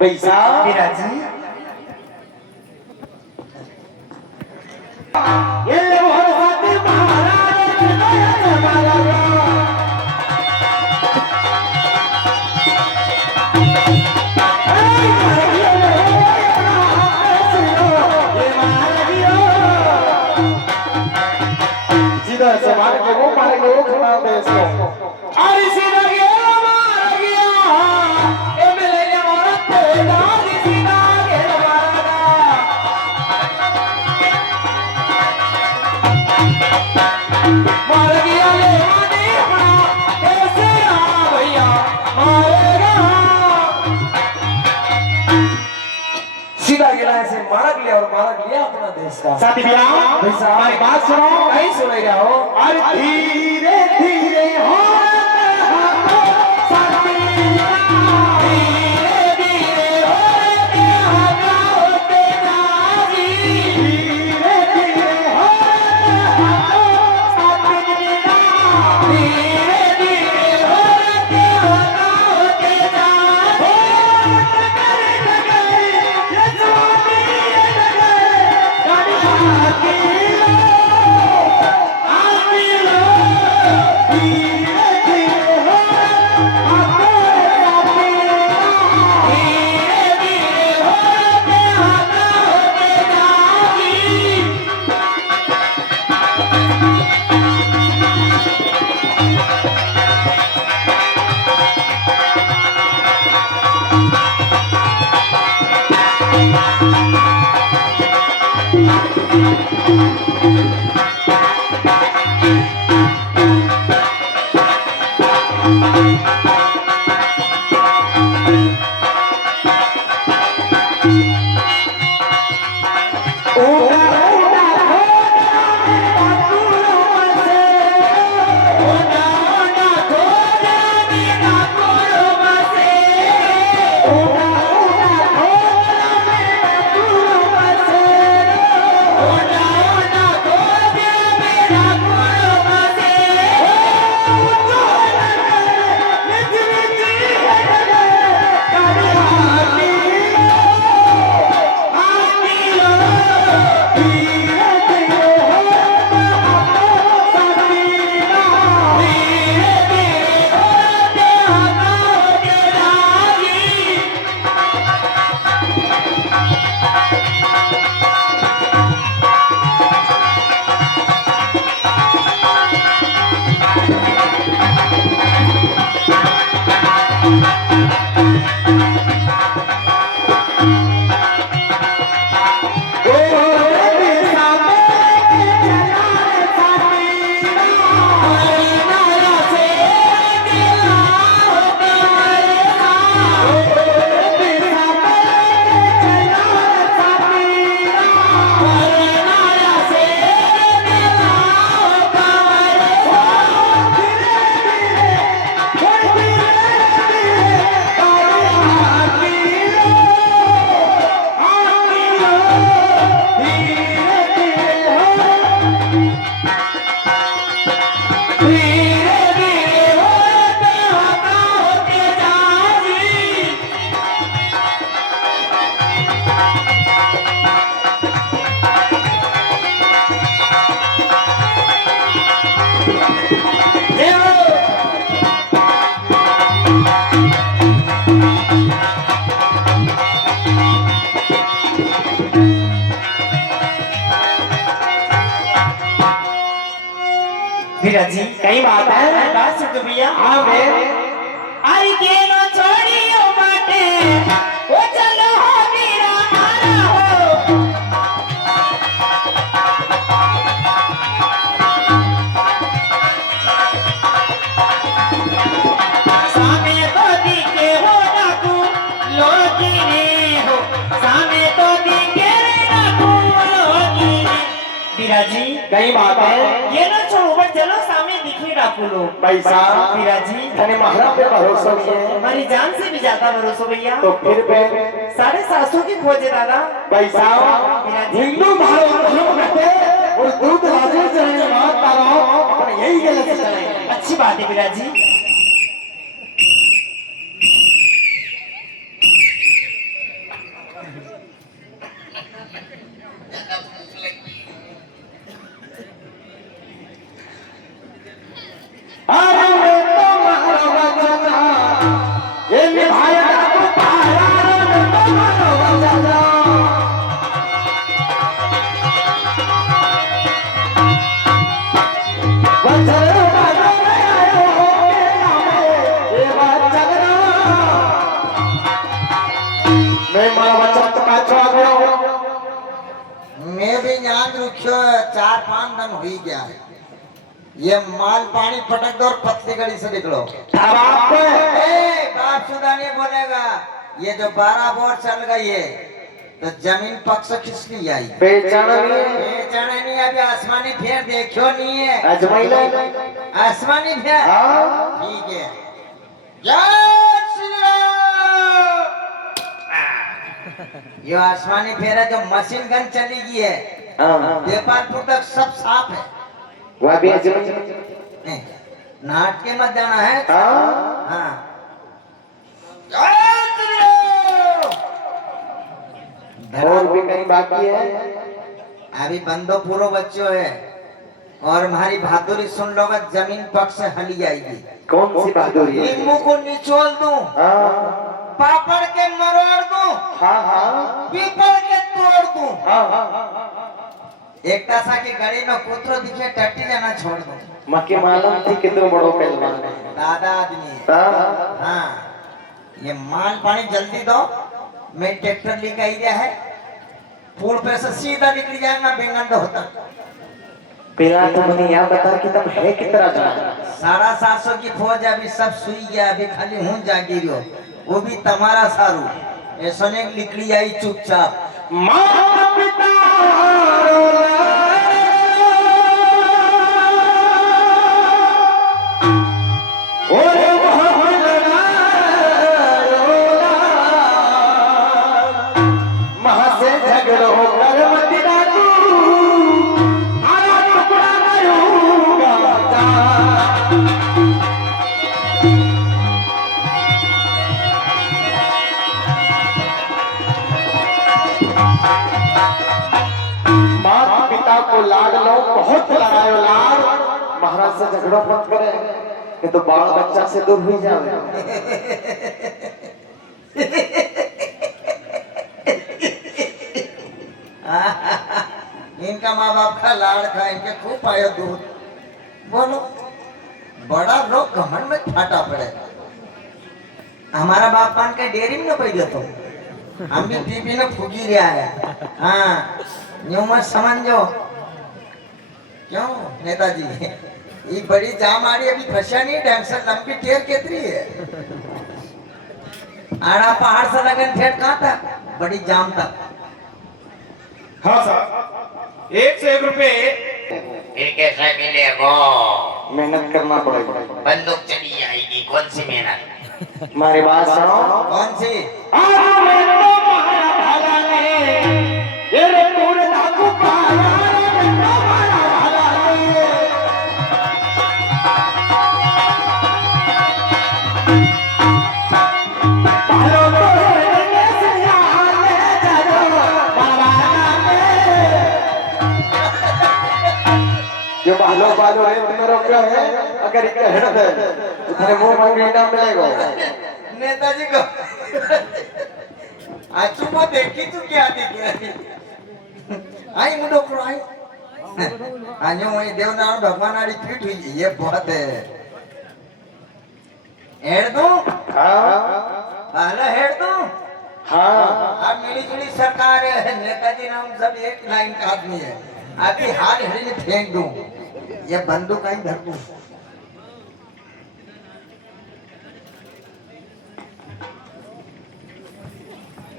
पैसा विराजी ये भरसाती महाराज जय जमाला सीधा सवाल के वो मारे को खड़ा दे इसको अरे सीधा गया मार गया ए मिले ने औरत पे दाद सीधा गया मार गया ले माने अपना कैसे आ भैया मारेगा सीधा गया ऐसे मार लिया और मार लिया अपना देश का साथी भैया हमारी बात सुनो नहीं सुनेगा हो अरे धीरे धीरे हो Yeah. वीरा जी कई बात है बात सुन तो भैया हाँ बे आई के नो छोड़ियो माटे ओ चलो हो वीरा मारा हो सामे तो दिखे हो डाकू लोगी रे हो सामे तो दिखे रे डाकू लोगी रे वीरा जी कई बात है ये ना छोड़ो बट चलो सामने दिखे डाकू लोग पैसा वीरा जी तने महारा पे भरोसा नहीं है हमारी जान से भी ज्यादा भरोसा भैया तो फिर पे 750 की खोजे दादा पैसा हिंदू धर्म कहते और दूध राजे चले बात तारो अपन यही गलत चले अच्छी बात है वीरा जी मैं भी यहाँ रुकियो 4-5 दिन हुई गया है ये माल पानी पटक दो और पतली गली से निकलो बाप सुधा नहीं बोलेगा ये जो 12 बोर चल गई है तो जमीन पक्ष किसकी आई बेचारा नहीं अभी आसमानी फेर देखियो नहीं है आसमानी फेर ठीक है ये आसमानी फेरा जो मशीन गन चली गई है देपालपुर तक सब साफ है वह भी नाट के मत जाना है हाँ और भी कहीं बाकी है अभी बंदो पूरो बच्चों है और हमारी बहादुरी सुन लोगा जमीन पक्ष से हली जाएगी कौन सी बहादुरी है नींबू को निचोड़ दूं पापड़ के मरोड़ दूं पीपल के तोड़ दूं एक तासा की गली में कुतरो दिखे टट्टी जाना छोड़ दूं मक्के मालूम थी कितने बड़ो पहलवान है दादा आदमी हाँ ये माल पानी जल्दी दो मैं ट्रैक्टर लेकर आई गया है पुल पे से सीधा निकल जाएगा बेंगन तो होता पहला तो मुझे यहाँ बता कि तुम है कितना जाना 750 की फौज अभी सब सुई गया अभी खाली हूँ जागीर हो वो भी तुम्हारा सारू ऐसा नहीं निकली आई चुपचाप माता पिता लाड लो बहुत लगायो लाड महाराज से झगड़ो मत करे ये तो बाल बच्चा से दूर हो जाए इनका माँ बाप का लाड़ खा इनके खूब पायो दूध बोलो बड़ा लोग घमंड में फाटा पड़े हमारा बाप मान के डेयरी में न पै तो हम भी टीवी में फूकी रहा है हाँ यूं मत समझो क्यों नेताजी ये बड़ी जाम आ रही अभी फंसा नहीं ढंग से लंबी टेर कितनी है आड़ा पहाड़ से लगन ठेठ कहाँ था बड़ी जाम तक हाँ सर 1 से 1 रुपए फिर कैसे मिलेगा मेहनत करना पड़ेगा बंदूक चली आएगी कौन सी मेहनत हमारी बात सुनो कौन सी जो बालों बाजू है 15 रुपया है, अगर इनका हिड़त है तो तेरे मुंह में इनाम मिलेगा। नेताजी को आचू में देखी तू क्या दिखे आई मुंडो करो आई आजो वही देवनारायण भगवान आड़ी पीठ हुई ये बात है हेड दो हाँ पहला हेड दो हाँ अब मिली जुली सरकार है नेताजी नाम सब एक लाइन का आदमी है अभी हाल हिल में फेंक दूं ये बंदूक आई धर दूं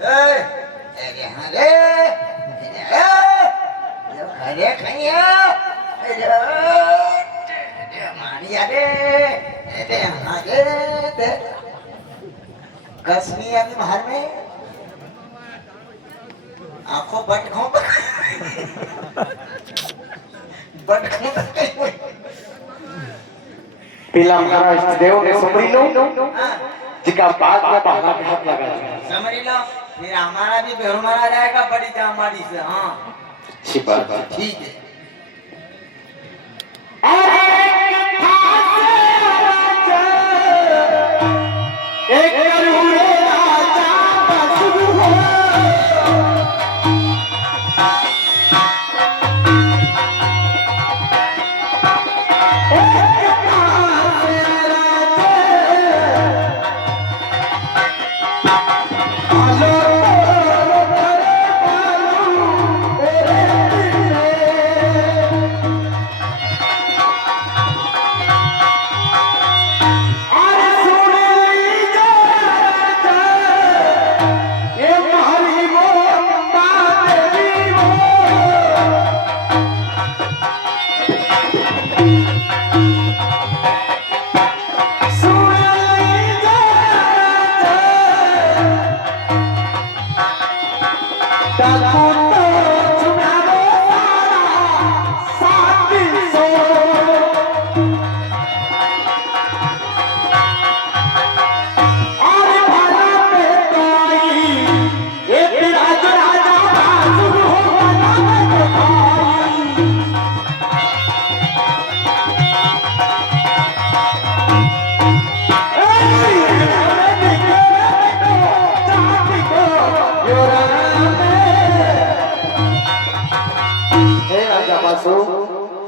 अरे हरे अरे खैया अरे मारी अरे अरे हरे कसमी अभी बाहर में आंखों बट खो पीला महाराज देव ने समझ लो जिका बाद में बहाना के हाथ लगा दिया। समझ लो फिर हमारा भी बेहू मारा जाएगा बड़ी जामाड़ी से हाँ अच्छी बात है। ठीक है एक करूरे राजा बसु हो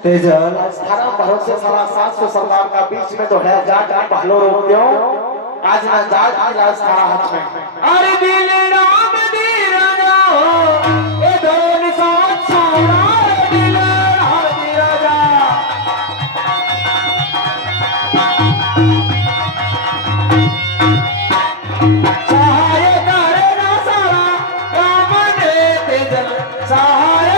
तेजल सारा भरोसे सारा 700 सरदार का बीच में तो है जाट पहलो रोक दो आज ना जाट की राज सारा हाथ में अरे दिल राम दी राजा ए धन साथ सोना दिल राम दी राजा सहाय करे ना सारा राम ने तेजल सहाय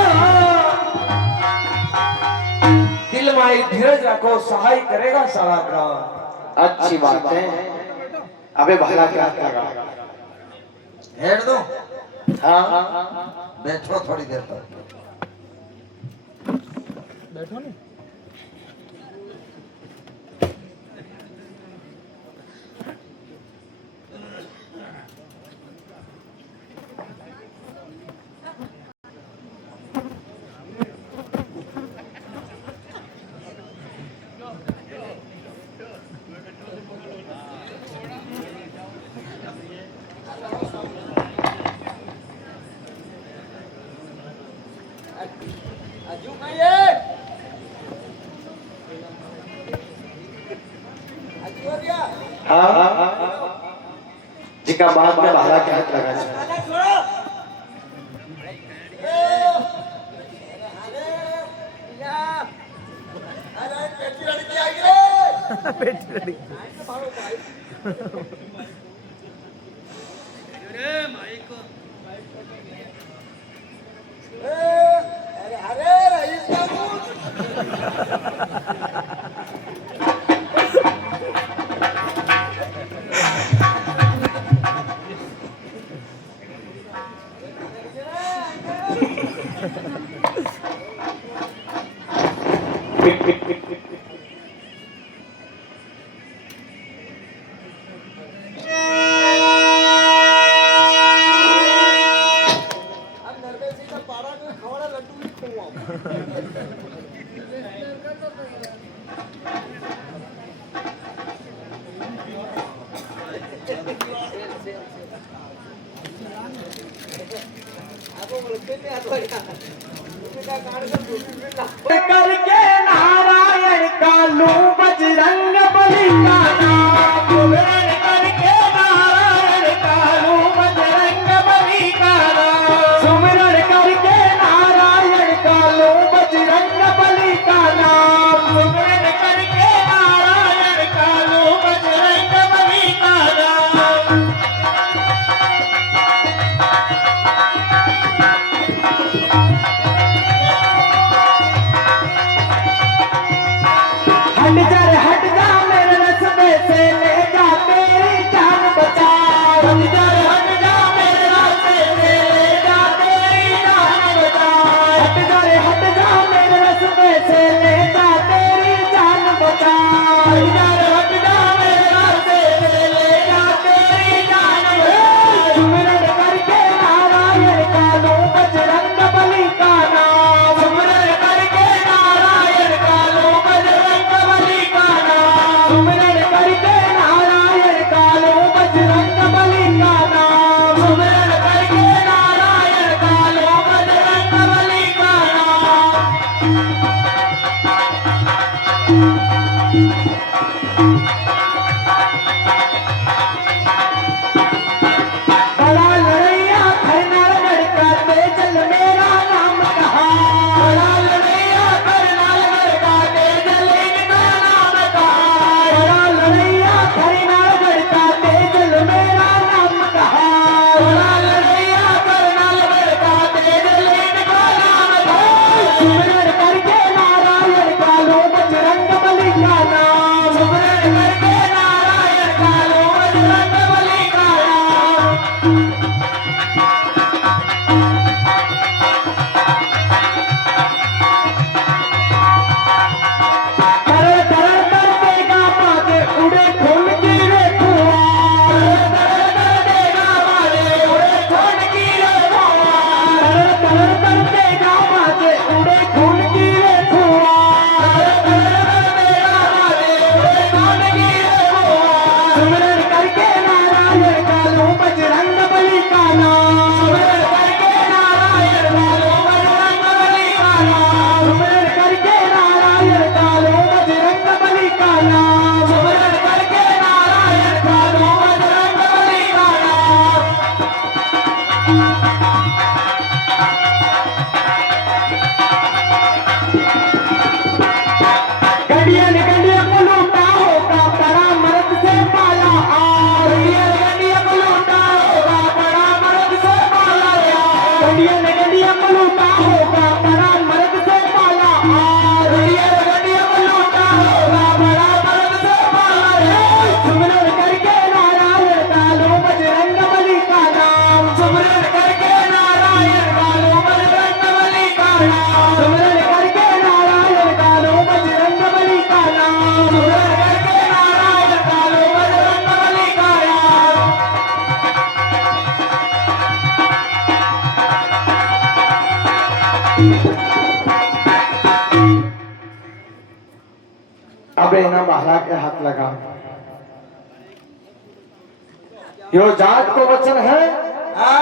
दिल में धीरज रखो सहाय करेगा सारा ग्राम अच्छी बात है अबे भला क्या लगा हेड दो हाँ बैठो थोड़ी देर तक हाँ जिका बाद में भाला के हाथ लगा करके नारायण कालू बजरंग बली का नाम सुमिरन करके नारायण कालू बजरंग बली का नाम सुमिरन करके नारायण कालू बजरंग बली का नाम सुमिरन करके नारायण कालू बजरंग बली का नाम हट जा मेरे रास्ते से ले जा तेरी जान बचा हट जा मेरे रास्ते से ले जा तेरी जान बचा हट जा मेरे रास्ते से ले जा तेरी जान बचा हट जा मेरे रास्ते से ले जा तेरी जान बचा सुमिरन करके नारायण कालू बजरंग बली का नाम सुमिरन करके नारायण कालू बजरंग बली का नाम सुमिरन करके नारायण कालू बजरंग बली का नाम सुमिरन करके नारायण कालू बजरंग बली का नाम बड़ा लड़ैया खरनाल गढ़ का तेजल मेरा नाम कहा बड़ा लड़ैया खरनाल गढ़ का तेजल इनका नाम कहा बड़ा लड़ैया खरनाल गढ़ का तेजल मेरा नाम कहा बड़ा लड़ैया खरनाल गढ़ का तेजल इनका नाम कहा सुमिरन करके नारायण कालू बजरंग बली का नाम सुमिरन करके नारायण कालू बजरंग बली का नाम तरल तरल देगा मागे उड़े खून की रे फुहार तरल देगा मागे उड़े खून की रे फुहार तरल देगा मागे उड़े खून की रे फुहार तरल देगा मागे उड़े खून की रे फुहार सुमिरन करके नारायण कालू बजरंग बली का नाम सुमिरन करके नारायण कालू बजरंग बली का नाम सुमिरन करके नारायण कालू बजरंग बली का नाम सुमिरन करके नारायण कालू बजरंग बली का नाम गड़ियन गड़िया को लूटा होगा बड़ा मर्द से पाला और गड़ियन गड़िया को लूटा होगा बड़ा मर्द से पाला गड़ियन गड़िया को लूटा होगा बड़ा मर्द से पाला और गड़ियन गड़िया को लूटा होगा बड़ा मर्द से पाला सुमिरन करके नारायण कालू बजरंग बली का नाम सुमिरन करके नारायण कालू बजरंग बली का नाम सुमिरन करके नारायण कालू बजरंग बली का नाम सुमिरन करके नारायण कालू बजरंग बली का नाम अबे ना महाराज के हाथ लगा यो जात को वचन है हाँ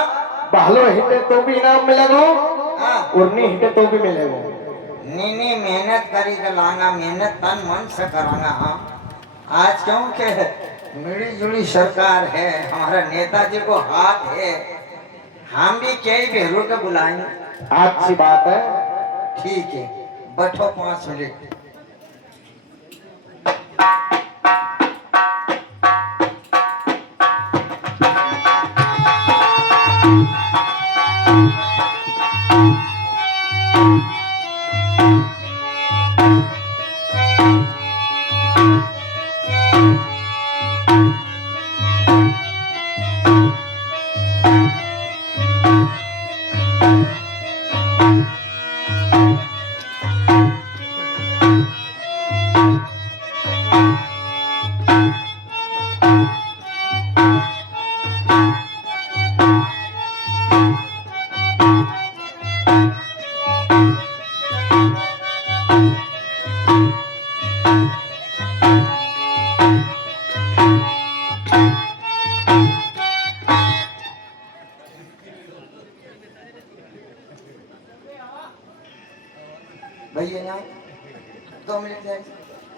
बहलो हिटे तो भी इनाम मिलेगो हाँ उर्नी हिटे तो भी मिलेगो नीनी मेहनत करी के लांगा मेहनत तन मन से करांगा हाँ आज क्योंकि मिली जुली सरकार है हमारा नेताजी को हाथ है हम भी कई बेरू के बुलाएंगे अच्छी बात है ठीक है बैठो 5 मिनट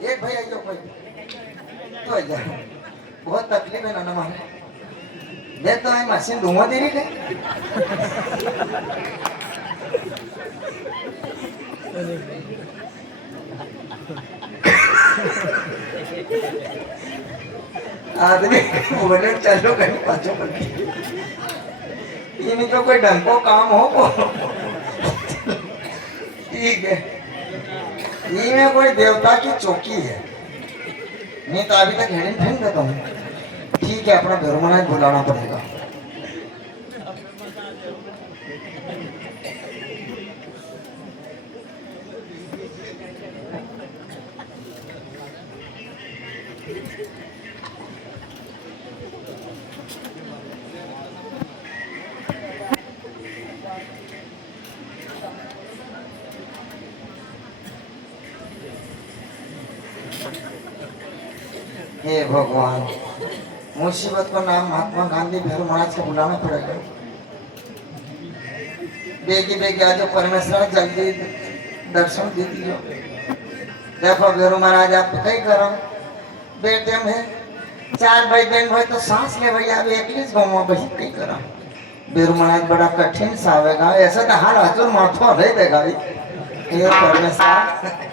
देख भैया जो कोई तो आ जा बहुत तकलीफ है ना मारे देख तो मशीन धुआं दे रही है आदमी बोले चलो कहीं पाछो इन्हीं को कोई ढंग को काम हो ठीक है ये कोई देवता की चौकी है नहीं तो अभी तक हेडिंग फेंक देता हूँ ठीक है अपना घर में बुलाना पड़ेगा हे भगवान मुसीबत का नाम महात्मा गांधी भैरव महाराज को बुलाना पड़ेगा बेगी बेगी आज परमेश्वर जल्दी दर्शन दे दियो देखो भैरव महाराज आप कई करो बेटे में 4 भाई बहन हो तो सांस ले भैया अब 21 गाँव में बही कई करो भैरव महाराज बड़ा कठिन सा आवेगा ऐसा तो हाल हजूर माथो रह देगा ये परमेश्वर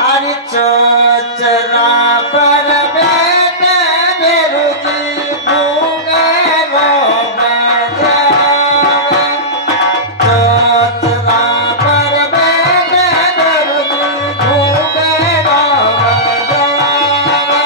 हरि चोचरा पर बैठे बेरुजी भूगे रोग जावे चोचरा पर बैठे बेरुजी भूगे रोग जावे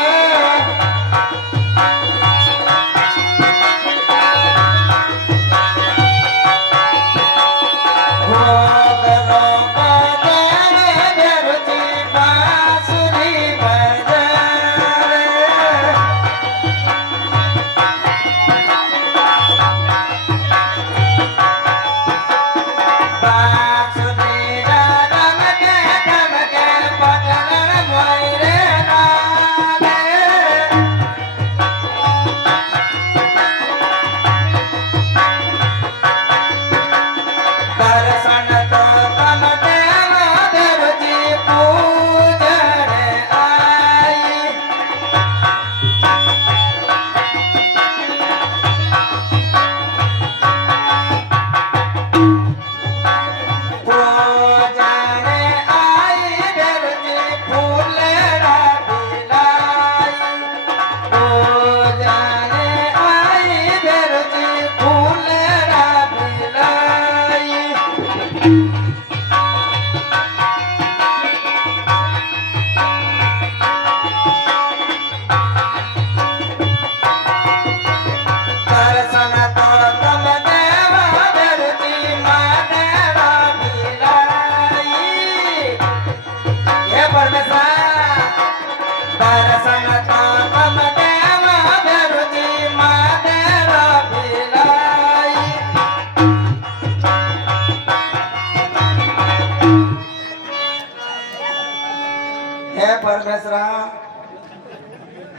परमेश्वर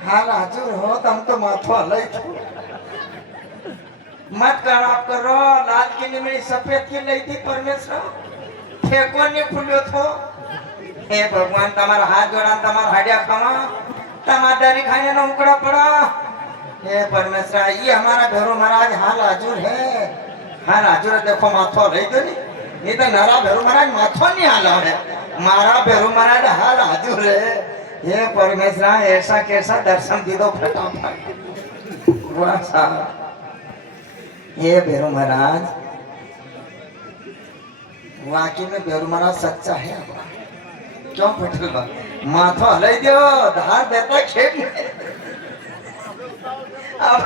हाल हाजुर हो तुम तो माथो हलई थो मत खराब करो लाल की मेरी सफेद की लई थी परमेश्वर ठेको ने खुल्यो थो हे भगवान तमारा हाथ जोड़ा तमार हाडिया खावा तमादारी खाने न उकड़ा पड़ा हे परमेश्वर ये हमारा भैरव महाराज हाल हाजुर है हाल हाजुर देखो माथो हलई तो नहीं तो नारा भैरव महाराज माथो नहीं हाला है मारा भैरव महाराज हाल हाजुर है हे परमेश्वर ऐसा कैसा दर्शन दे दो फटाफट वाह साहब हे भैरव महाराज वाकई में भैरव महाराज सच्चा है क्यों फटल माथो हलाई दो धार देता खेत में अब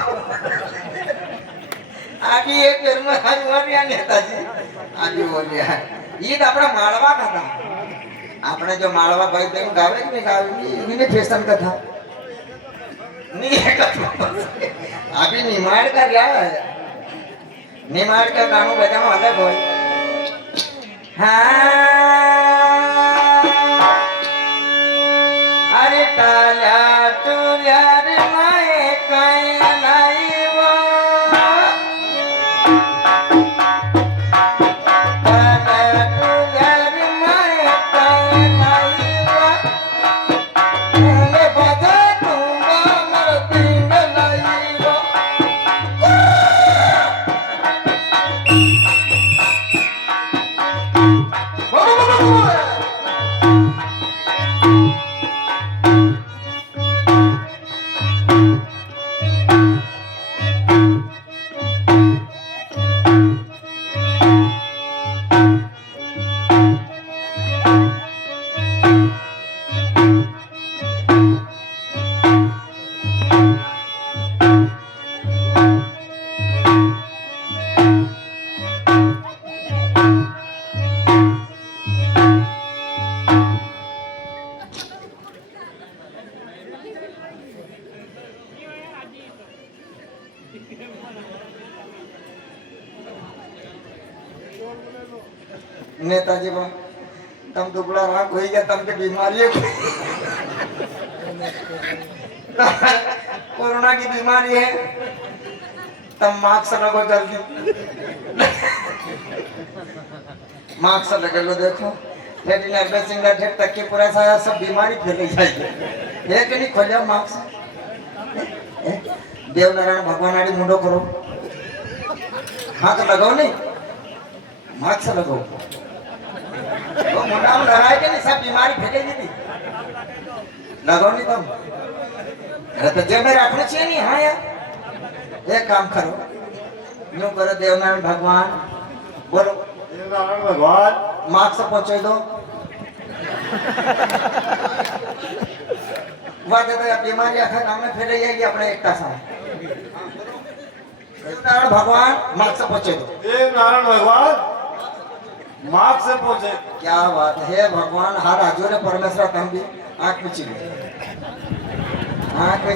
आगे एक भैरव महाराज बोलिया नेताजी आगे बोलिया ये तो अपना मालवा का था आपने जो मालवा भाई बहन गावे कि नहीं गावे इन्हें फैशन का था नहीं है अभी निमाड़ का क्या है निमाड़ का गानों बजाना अलग हो अरे टाला टूलिया रे माए काया लाई वो नेताजी बा तम दुबला राख होई गया तम के बीमारी है कोरोना की बीमारी है तम मास्क लगो जल्दी मास्क लगे लो देखो लेकिन अगले सिंगर ठेक तक के पूरा सारा सब बीमारी फैल जाएगी ये कि नहीं खोलिया मास्क देवनारायण भगवान आड़ी मुंडो करो हाँ तो लगाओ नहीं मास्क लगाओ वो मुंडा में लगाए के नहीं सब बीमारी फैलेगी थी लगाओ नहीं तुम अरे तो जेब में रखना चाहिए नहीं हाँ यार एक काम करो यूं करो देवनारायण भगवान बोलो देवनारायण भगवान मार्क्स पहुंचे दो वह दे दो बीमारी आखा गांव में फैल जाएगी अपने एकता सा देवनारायण भगवान मार्क्स पहुंचे दो देवनारायण भगवान मार्ग से पहुंचे क्या बात है भगवान हर हजूर परमेश्वर तुम भी आंख में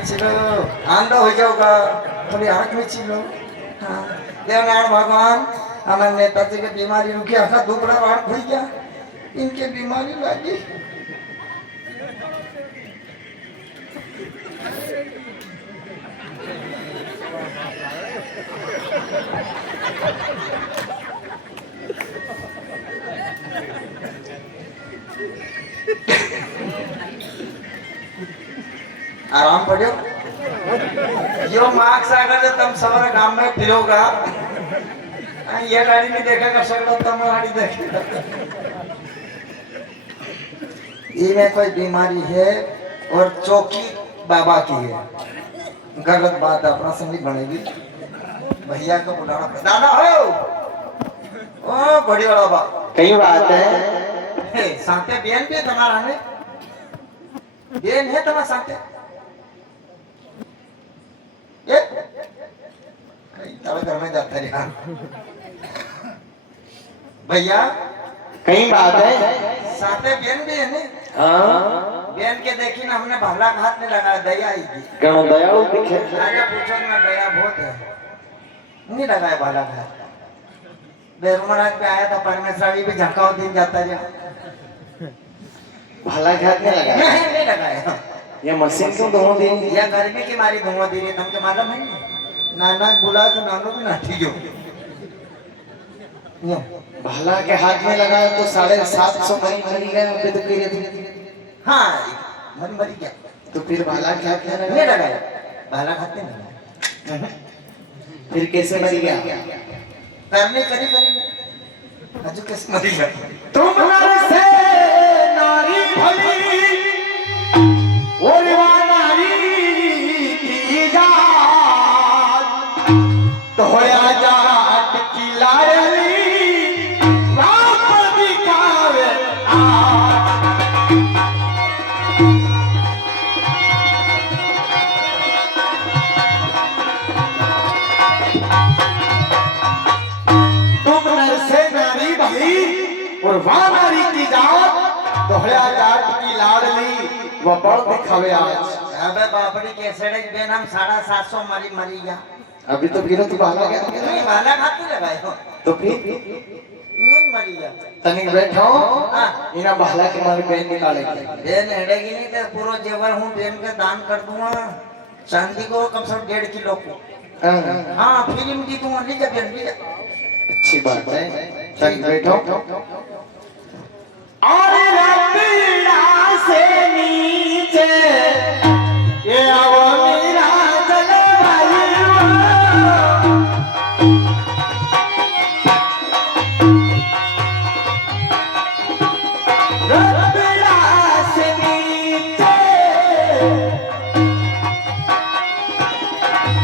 चिलो आंधा हो जाओगा थोड़ी आंख में चिलो हाँ देवनारायण भगवान हमारे नेताजी के बीमारी रुकी आखा दुबड़ा रात खुल गया इनके बीमारी लगी आराम पड़ो यो मार्क्स अगर तुम सवार गांव में फिरोगा ये गाड़ी नहीं देखेगा शक्ल तुम गाड़ी देखेगा इनमें कोई बीमारी है और चौकी बाबा की है गलत बात अपना समझ बनेगी भैया को बुलाना दादा हो ओ घोड़ी वाला बा कई बात है साथे बेन भी तुम्हारा है बेन है तुम्हारा साथे ये तारा घर में जाता है यार भैया कई बात है साथे बेन भी है ने हाँ बेन के देखी ना हमने भला हाथ में लगाया दया आएगी गणो दयालु दिखे राजा पूछो ना दया बहुत है नहीं लगाया भला हाथ बेरुमराज पे आया था परमेश्वर भी झकाव दिन जाता है भला घात नहीं लगा नहीं लगाया ये मशीन क्यों दोनों दिन या गर्मी की मारी धुआं दे रही तुमके मालूम है नाना बुला तो नानो भी नाठी जो भला के हाथ में लगाया तो 750 मरी गए पे तो फिर हाँ मन मरी गया तो फिर भला के हाथ में नहीं लगाया भाला खाते नहीं फिर कैसे मरी गया करने करी अजू कैसे मरी गया तुम नर से नारी भली और नारी की जात तो होया जाट की लाडली बाप दिखावे तुम नर से नारी भली और वह नारी की जात दोहरा जाट की लाडली वो बड़ दिखावे आज अबे बापड़ी के सड़क बेन हम 750 मरी गया अभी तो गिरो तू भाला गया नहीं भाला खाते लगाए हो तो फिर नहीं मरी गया तनिक बैठो हाँ इना भाला के मारे बेन निकालेगी बेन हेडेगी नहीं तो पूरा जेवर हूँ बेन के दान कर दूंगा चांदी को कम से कम 1.5 किलो को हाँ फिल्म की दूंगा नहीं जब बेन भी अच्छी बात है तनिक बैठो और रतिया से नीचे ये आओ मेरा जलवायु रतिया से नीचे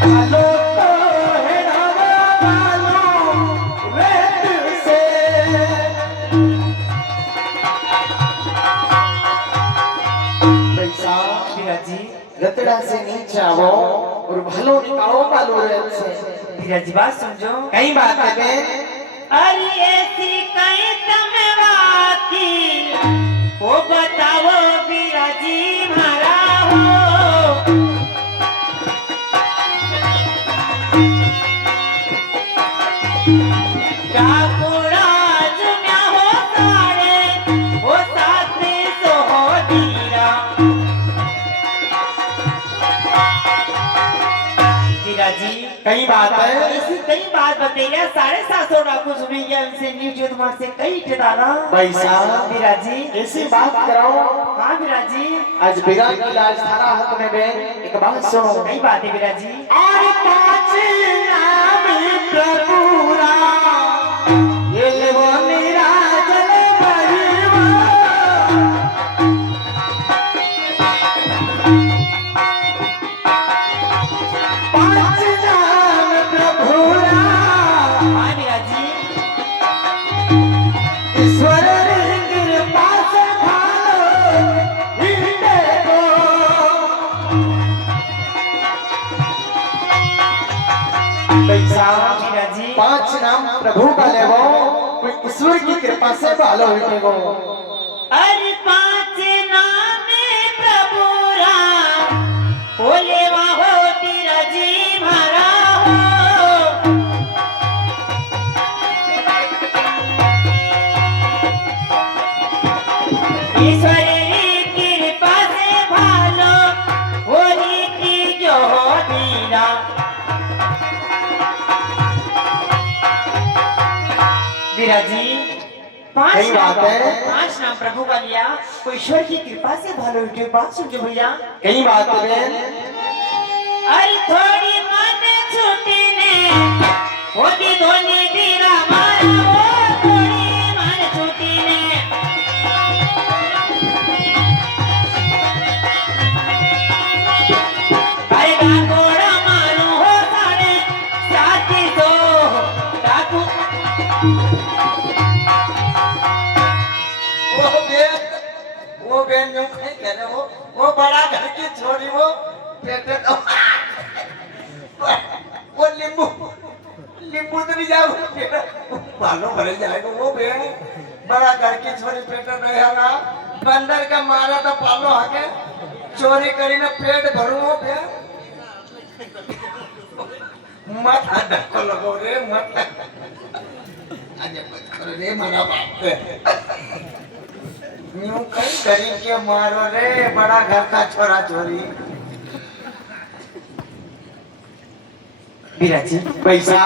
भालो तो है नवा भालो रेत से बिराजी रतड़ा से नीचे आओ और भलो निकालो बालो रेत से बिराजी बात समझो कई बात है बे अरे ऐसी कहीं तुम्हें बाती वो बताओ बिराजी मारा हो काकुड़ा जुम्या कई बात है ऐसी कई बात बतैया 750 डाकू सुनी गया उनसे न्यूज तुम्हार से कई ठेदाना भाई साहब बिराजी ऐसी बात कराओ हाँ बिराजी आज बिगा की लाज थाना हक में बे एक बात सुनो कई बात है बिराजी और पांच नाम प्रभु राम ये लेवो निराजन परिवा पांच नाम प्रभु राम हाँ बिराजी ईश्वर कृपा से भालो हिंदे को पैसा बिराजी पांच नाम प्रभु का लेवो कोई ईश्वर की कृपा से भालो हिंदे को अरे 5 नाम प्रभु राम बोले हो बिराजी मारा हो ईश्वर की कृपा से भालो होली की जो मीरा बिराजी सही बात है। 5 नाम प्रभु का लिया कोई ईश्वर की कृपा से भालो उठे बात सुनजो भैया कई बात है अरे थोड़ी मन छूटी ने होती धोनी दीरा मारा ओ थोड़ी मन छूटी ने अरे गागोड़ा मानो हो साढ़े 700 डाकू वो बहन जो कहीं करे वो बड़ा घर की छोरी वो पेटे वो नींबू नींबू तो नहीं जाओ बालों भरे जाएगा वो बहन बड़ा घर की छोरी पेटे रहेगा बंदर का मारा तो पालो आके चोरी करी ना पेट भरू वो बहन मत धक्को लगो रे मत आज मत करो रे मारा बाप यूं कहीं गरीब के मारो रे बड़ा घर का छोरा छोरी बिराजी पैसा